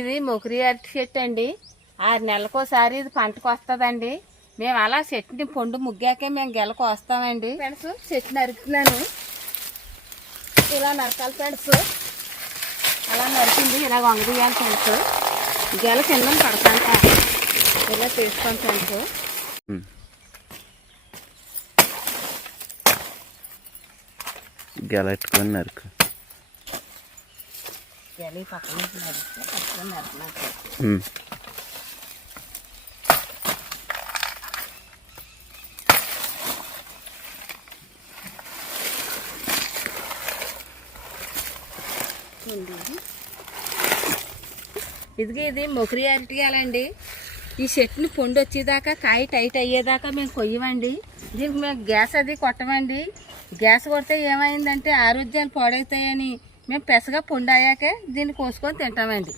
ఇది మొగరి అరటి చెట్టు అండి. 6 నెలలకోసారి ఇది పంటకు వస్తుందండి. మేము అలా చెట్టుని పొండు ముగ్గాకే మేము గెలకు వస్తామండి. ఫ్రెండ్స్, చెట్టు నరుకుతున్నాను. ఇలా నరకాలి ఫ్రెండ్స్. అలా నరికింది ఇలా వంగదీయాలి ఫ్రెండ్స్. గెల కింద పడతాంట ఇలా తీసుకోండి ఫ్రెండ్స్. గెలెట్టుకొని నరుకు. గెలి పక్కన నరికితే పక్కన నరికినట్టు. ఇది మొగరి అరటికాయలండి. ఈ చెట్టుని పొండు వచ్చేదాకా కాయ టైట్ అయ్యేదాకా మేము కొయ్యమండి. దీనికి మేము గ్యాస్ అది కొట్టమండి. గ్యాస్ కొడితే ఏమైందంటే ఆరోగ్యాలు పాడవుతాయని మేము పెసగా పొండు అయ్యాకే దీన్ని కోసుకొని తింటామండి.